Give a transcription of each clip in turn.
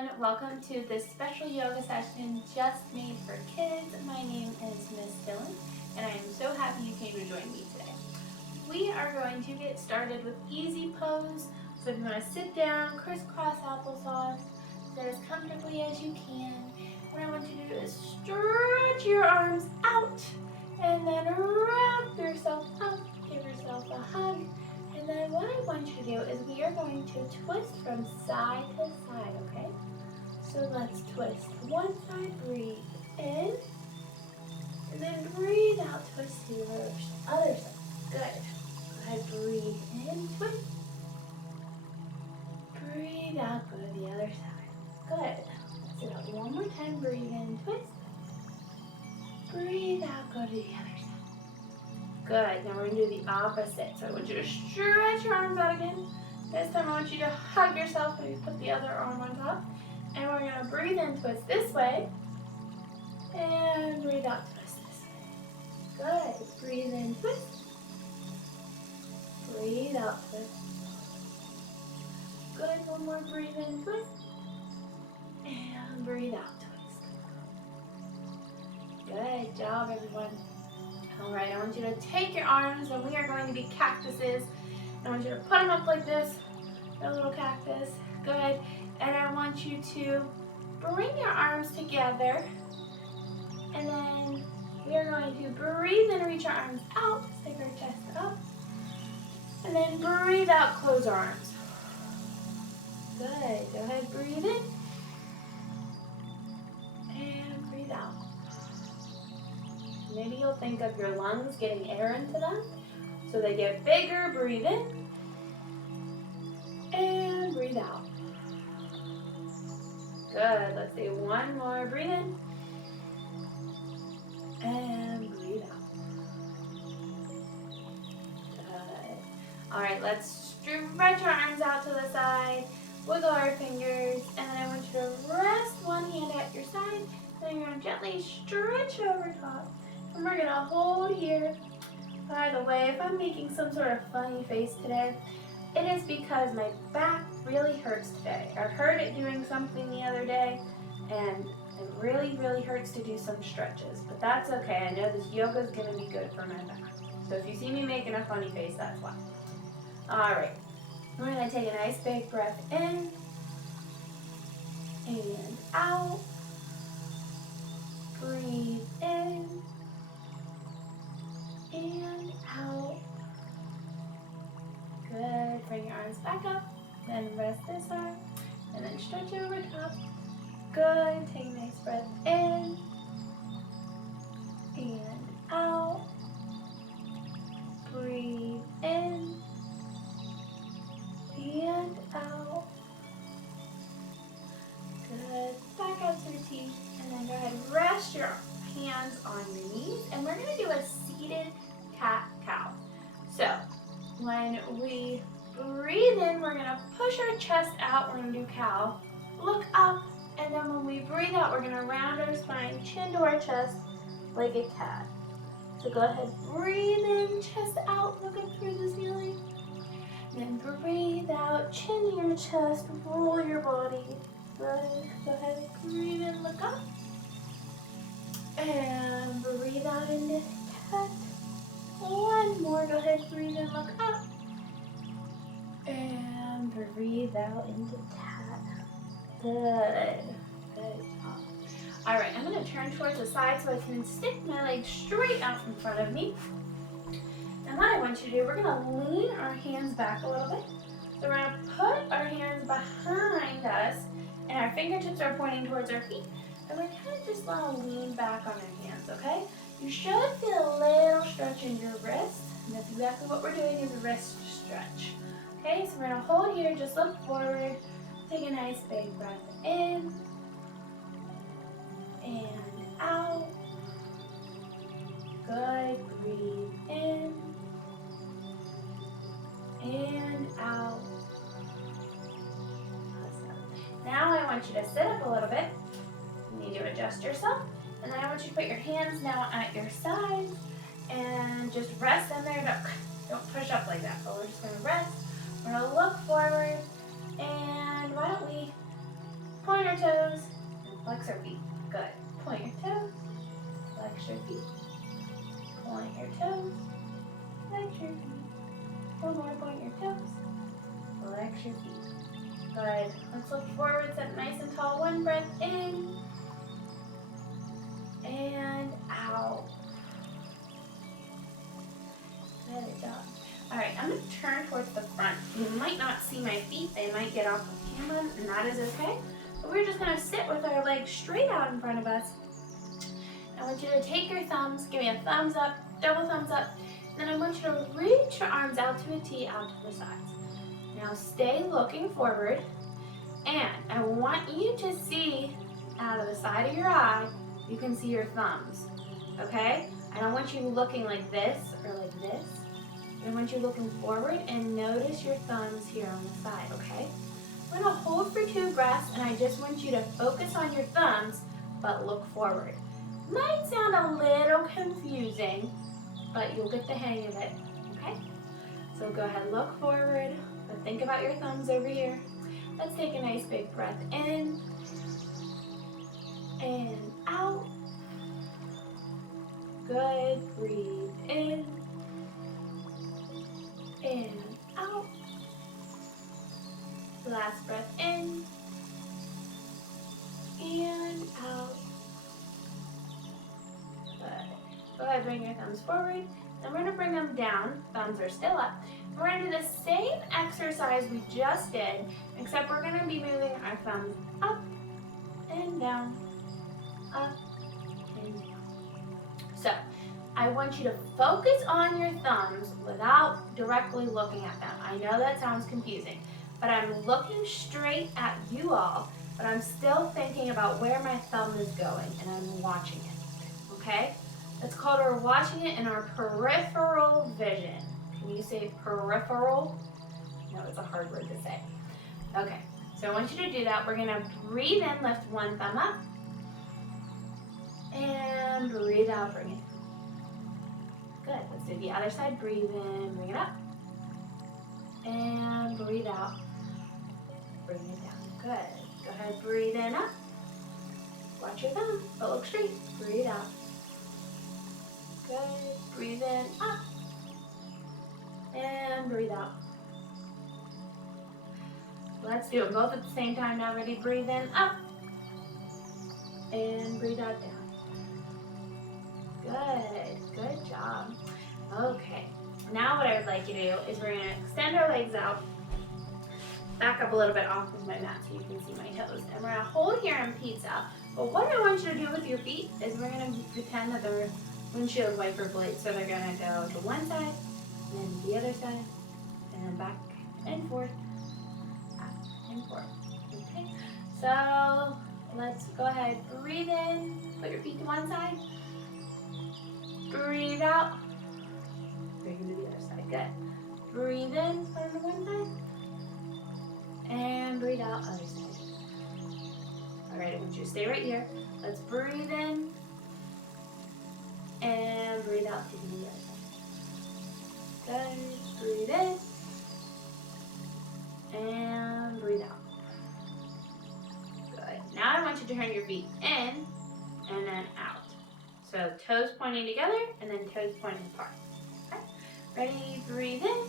everyone, welcome to this special yoga session just made for kids. My name is Miss Dillon and I am so happy you came to join me today. We are going to get started with easy pose. So if you want to sit down, crisscross applesauce, sit as comfortably as you can. What I want you to do is stretch your arms out and then wrap yourself up, give yourself a hug. And then what I want you to do is we are going to twist from side to side, okay? So let's twist one side, breathe in, and then breathe out, twist to the other side. Good. Go ahead, breathe in, twist. Breathe out, go to the other side. Good. Let's do that one more time, breathe in, twist. Breathe out, go to the other side. Good, now we're going to do the opposite. So I want you to stretch your arms out again. This time I want you to hug yourself and put the other arm on top. And we're going to breathe in, twist this way. And breathe out, twist this way. Good, breathe in, twist. Breathe out, twist. Good, one more, breathe in, twist. And breathe out, twist. Good job, everyone. All right, I want you to take your arms and we are going to be cactuses. I want you to put them up like this, a little cactus. Good. And I want you to bring your arms together. And then we are going to breathe in, reach our arms out, stick our chest up. And then breathe out, close our arms. Good. Go ahead, breathe in. And breathe out. Maybe you'll think of your lungs getting air into them. So they get bigger, breathe in. And breathe out. Good, let's do one more, breathe in. And breathe out. Good. All right, let's stretch our arms out to the side, wiggle our fingers, and then I want you to rest one hand at your side, then you're gonna gently stretch over top. And we're gonna hold here. By the way, if I'm making some sort of funny face today, it is because my back really hurts today. I heard it doing something the other day, and it really, really hurts to do some stretches. But that's okay. I know this yoga is gonna be good for my back. So if you see me making a funny face, that's why. All right, we're gonna take a nice big breath in and out. Breathe in. And out. Good. Bring your arms back up. Then rest this arm. And then stretch over top. Good. Take a nice breath in. And out. Breathe in. And out. Good. Back out to the teeth. And then go ahead and rest your hands on your knees. And we're going to do a seated cat-cow. So when we breathe in, we're going to push our chest out. We're going to do cow. Look up. And then when we breathe out, we're going to round our spine, chin to our chest like a cat. So go ahead, breathe in, chest out, look up through the ceiling. Then breathe out, chin to your chest, roll your body. Good. Go ahead, breathe in, look up. And breathe out into cat. One more. Go ahead, breathe in, look up. And breathe out into cat. Good. Good job. All right, I'm going to turn towards the side so I can stick my legs straight out in front of me. And what I want you to do, we're going to lean our hands back a little bit. So we're going to put our hands behind us, and our fingertips are pointing towards our feet. And we're kind of just want to lean back on our hands, okay? You should feel a little stretch in your wrist. And that's exactly what we're doing, is a wrist stretch. Okay, so we're going to hold here, just look forward. Take a nice big breath in. And out. Good, breathe in. And out. Awesome. Now I want you to sit up a little bit. You need to adjust yourself. And then I want you to put your hands now at your sides and just rest in there. Don't push up like that, but we're just going to rest. We're going to look forward. And why don't we point our toes and flex our feet. Good. Point your toes, flex your feet. Point your toes, flex your feet. One more, point your toes, flex your feet. Good. Let's look forward, sit nice and tall. One breath in and out. Good job. All right, I'm going to turn towards the front. You might not see my feet. They might get off of camera, and that is okay. But we're just going to sit with our legs straight out in front of us. I want you to take your thumbs, give me a thumbs up, double thumbs up. Then I want you to reach your arms out to a T out to the sides. Now stay looking forward, and I want you to see out of the side of your eye, you can see your thumbs, okay? I don't want you looking like this or like this. I want you looking forward and notice your thumbs here on the side, okay? I'm gonna hold for 2 breaths, and I just want you to focus on your thumbs, but look forward. Might sound a little confusing, but you'll get the hang of it, okay? So go ahead, look forward, but think about your thumbs over here. Let's take a nice big breath in and out. Good, breathe in and out. Last breath in and out. Good. Go ahead, bring your thumbs forward. Then we're going to bring them down. Thumbs are still up. We're going to do the same exercise we just did, except we're going to be moving our thumbs up and down, up and down. So, I want you to focus on your thumbs without directly looking at them. I know that sounds confusing, but I'm looking straight at you all, but I'm still thinking about where my thumb is going, and I'm watching it, okay? That's called we're watching it in our peripheral vision. Can you say peripheral? No, it's a hard word to say. Okay, so I want you to do that. We're gonna breathe in, lift one thumb up, and breathe out, bring it down. Good, let's do the other side. Breathe in, bring it up, and breathe out, bring it down. Good, go ahead, breathe in, up. Watch your thumb, but look straight, breathe out. Good, breathe in, up, and breathe out. Let's do them both at the same time now. Ready? Breathe in, up, and breathe out, down. Good, good job. Okay, now what I would like you to do is we're going to extend our legs out, back up a little bit off of my mat so you can see my toes, and we're going to hold here in pizza. But what I want you to do with your feet is we're going to pretend that they're windshield wiper blades. So they're going to go to one side, and then the other side, and then back and forth, back and forth. Okay, so let's go ahead, breathe in, put your feet to one side, breathe out, bring them to the other side, good. Breathe in, put them to one side, and breathe out, other side. All right, I want you to stay right here. Let's breathe in, and breathe out to the other side. Good. Breathe in. And breathe out. Good. Now I want you to turn your feet in and then out. So toes pointing together and then toes pointing apart. Okay. Ready? Breathe in.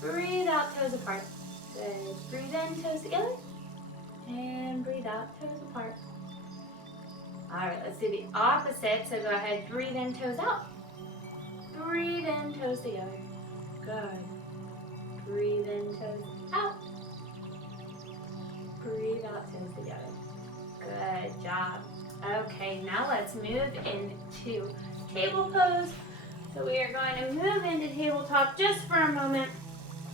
Breathe out, toes apart. Good. Breathe in, toes together. And breathe out, toes apart. All right, let's do the opposite. So go ahead, breathe in, toes out. Breathe in, toes together. Good. Breathe in, toes out. Breathe out, toes together. Good job. Okay, now let's move into table pose. So we are going to move into tabletop just for a moment.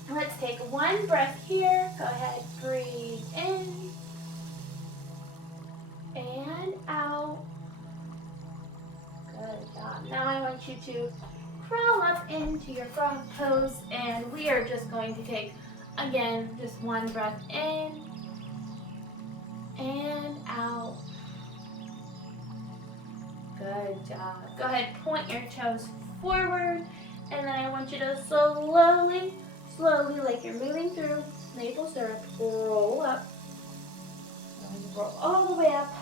Let's take one breath here. Go ahead, breathe in. And out. Good job. Now I want you to crawl up into your frog pose, and we are just going to take, again, just one breath in and out. Good job. Go ahead, point your toes forward, and then I want you to slowly, like you're moving through maple syrup, roll up roll all the way up.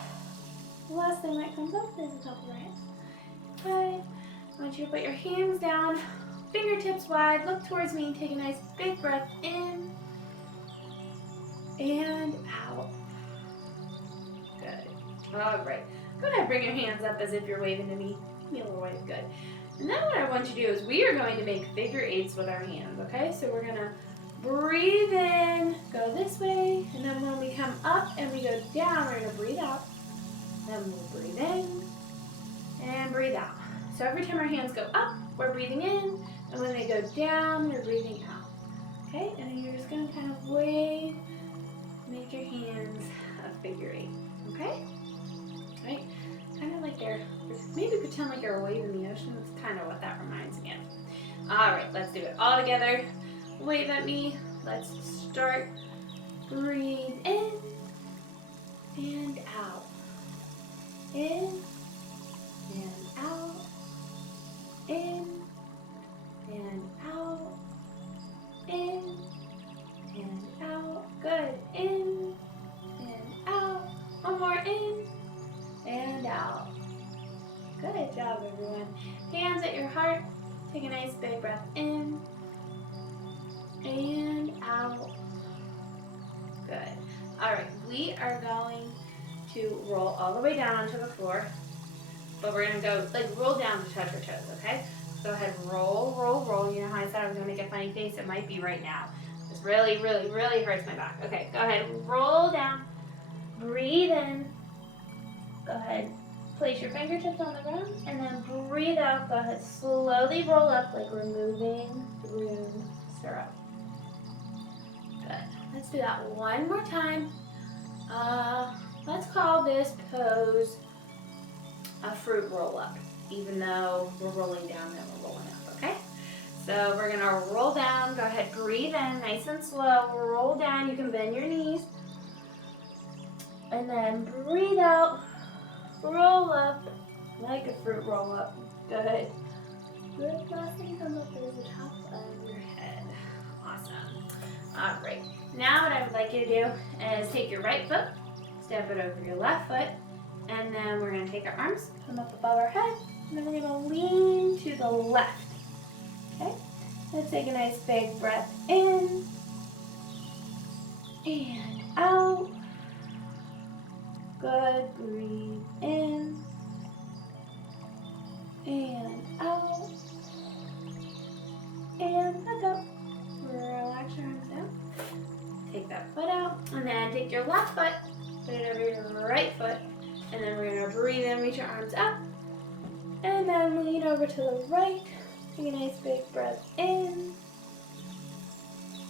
The last thing that comes up is the top of our head. Good. I want you to put your hands down, fingertips wide, look towards me, and take a nice big breath in and out. Good. All right. Go ahead, bring your hands up as if you're waving to me. Give me a little wave. Good. And then what I want you to do is we are going to make figure eights with our hands, okay? So we're going to breathe in, go this way, and then when we come up and we go down, we're going to breathe out. Then we'll breathe in and breathe out. So every time our hands go up, we're breathing in, and when they go down, we're breathing out. Okay? And then you're just going to kind of wave, make your hands a figure eight. Okay? Right? Kind of like maybe pretend like you're waving the ocean. That's kind of what that reminds me of. All right, let's do it all together. Wave at me. Let's start. Breathe in and out. In and out. In and out. In and out. Good. In and out. One more in and out. Good job, everyone. Hands at your heart. Take a nice big breath in and out. Good. All right, we are going to roll all the way down onto the floor, but we're going to go roll down to touch our toes, okay? Go ahead, roll, roll, roll. You know how I said I was going to make a funny face? It might be right now. This really, really, really hurts my back. Okay, go ahead, roll down. Breathe in. Go ahead. Place your fingertips on the ground and then breathe out. Go ahead. Slowly roll up like we're moving through syrup. Good. Let's do that one more time. Let's call this pose a fruit roll up. Even though we're rolling down, then we're rolling up, okay? So we're gonna roll down. Go ahead, breathe in nice and slow. Roll down. You can bend your knees. And then breathe out. Roll up like a fruit roll up. Good. Good. Last thing comes up is the top of your head. Awesome. All right. Now what I would like you to do is take your right foot, step it over your left foot, and then we're going to take our arms, come up above our head, and then we're going to lean to the left. Okay? Let's take a nice big breath in and out. Good. Breathe in and out and back up. Relax your arms down. Take that foot out and then take your left foot, put it over your right foot, and then we're going to breathe in, reach your arms up, and then lean over to the right. Take a nice big breath in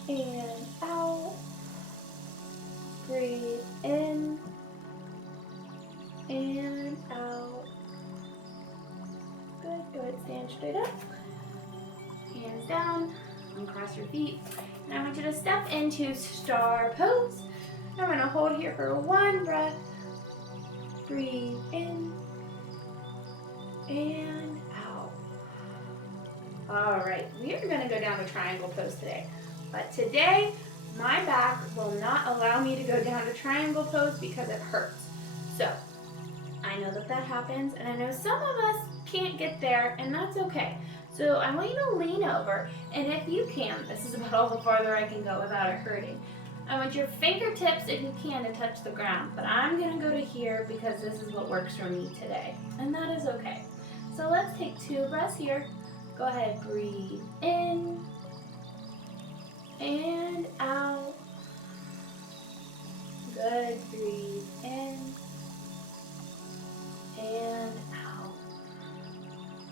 and out. Breathe in and out. Good. Go ahead, stand straight up. Hands down. Uncross your feet. And I want you to step into star pose. I'm going to hold here for one breath. Breathe in and out. All right, we are going to go down to triangle pose today. But today, my back will not allow me to go down to triangle pose because it hurts. So, I know that happens, and I know some of us can't get there, and that's okay. So I want you to lean over, and if you can, this is about all the farther I can go without it hurting. I want your fingertips, if you can, to touch the ground, but I'm going to go to here because this is what works for me today, and that is okay. So let's take 2 breaths here. Go ahead, breathe in and out. Good, breathe in and out.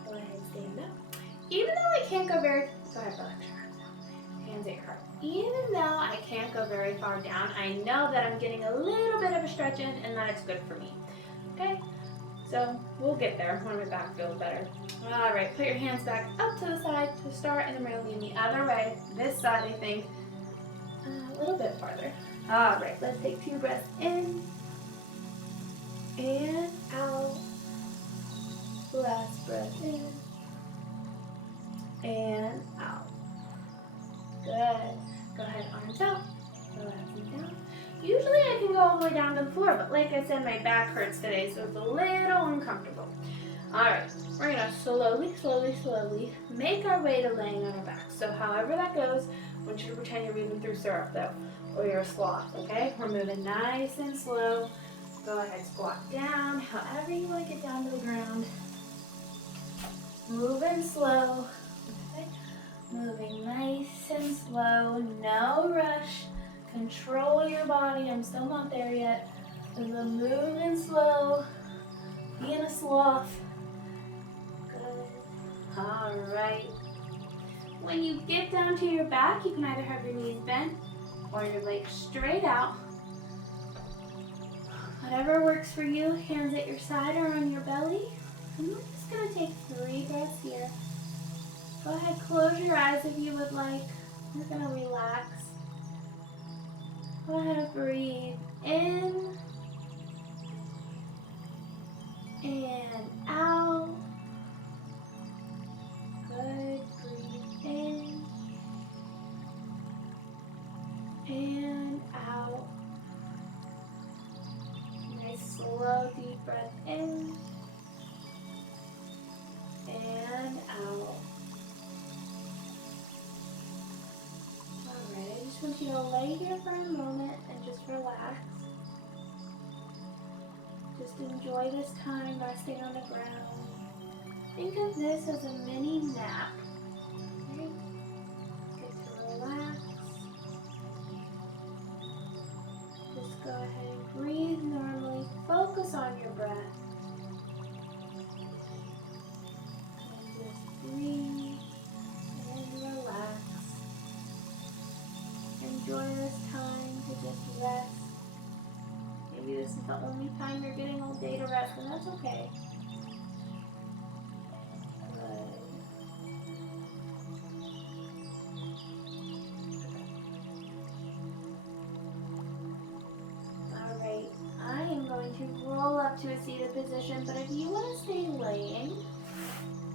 Go ahead, stand up. Even though I can't go very, go ahead, relax your arms down. Hands at your heart. Even though I can't go very far down, I know that I'm getting a little bit of a stretch in and that it's good for me. Okay? So we'll get there when my back feels better. All right, put your hands back up to the side to start, and then we're going to lean the other way. This side, I think, a little bit farther. All right, let's take 2 breaths in and out. Last breath in and out. Good. Go ahead, arms out, relaxing down. Usually I can go all the way down to the floor, but like I said, my back hurts today, so it's a little uncomfortable. All right, we're gonna slowly, slowly, slowly make our way to laying on our back. So however that goes, I want you to pretend you're moving through syrup though, or you're a sloth, okay? We're moving nice and slow. Go ahead, squat down, however you want to get down to the ground. Moving slow, okay? Moving nice and slow, no rush. Control your body, I'm still not there yet. Moving slow, being a sloth. Good. All right. When you get down to your back, you can either have your knees bent or your legs straight out. Whatever works for you, hands at your side or on your belly. And we're just gonna take 3 breaths here. Go ahead, close your eyes if you would like. We're gonna relax. Go ahead, breathe in and out. Good, breathe in and out. Nice slow deep breath in and out. Alright, I just want you to lay here for a moment and just relax. Just enjoy this time resting on the ground. Think of this as a mini nap. Okay? Get to relax. Just go ahead and breathe normally. Focus on your breath. And just breathe and relax. Enjoy this time to just rest. Maybe this is the only time you're getting all day to rest, and that's okay. To roll up to a seated position, but if you want to stay laying,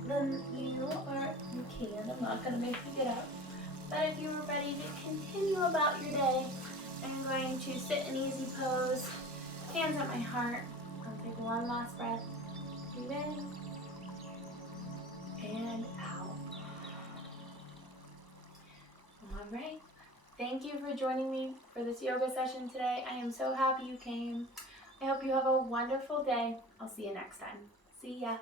then you can. I'm not going to make you get up. But if you are ready to continue about your day, I'm going to sit in easy pose, hands at my heart. I'll take one last breath. Breathe in and out. All right. Thank you for joining me for this yoga session today. I am so happy you came. I hope you have a wonderful day. I'll see you next time. See ya.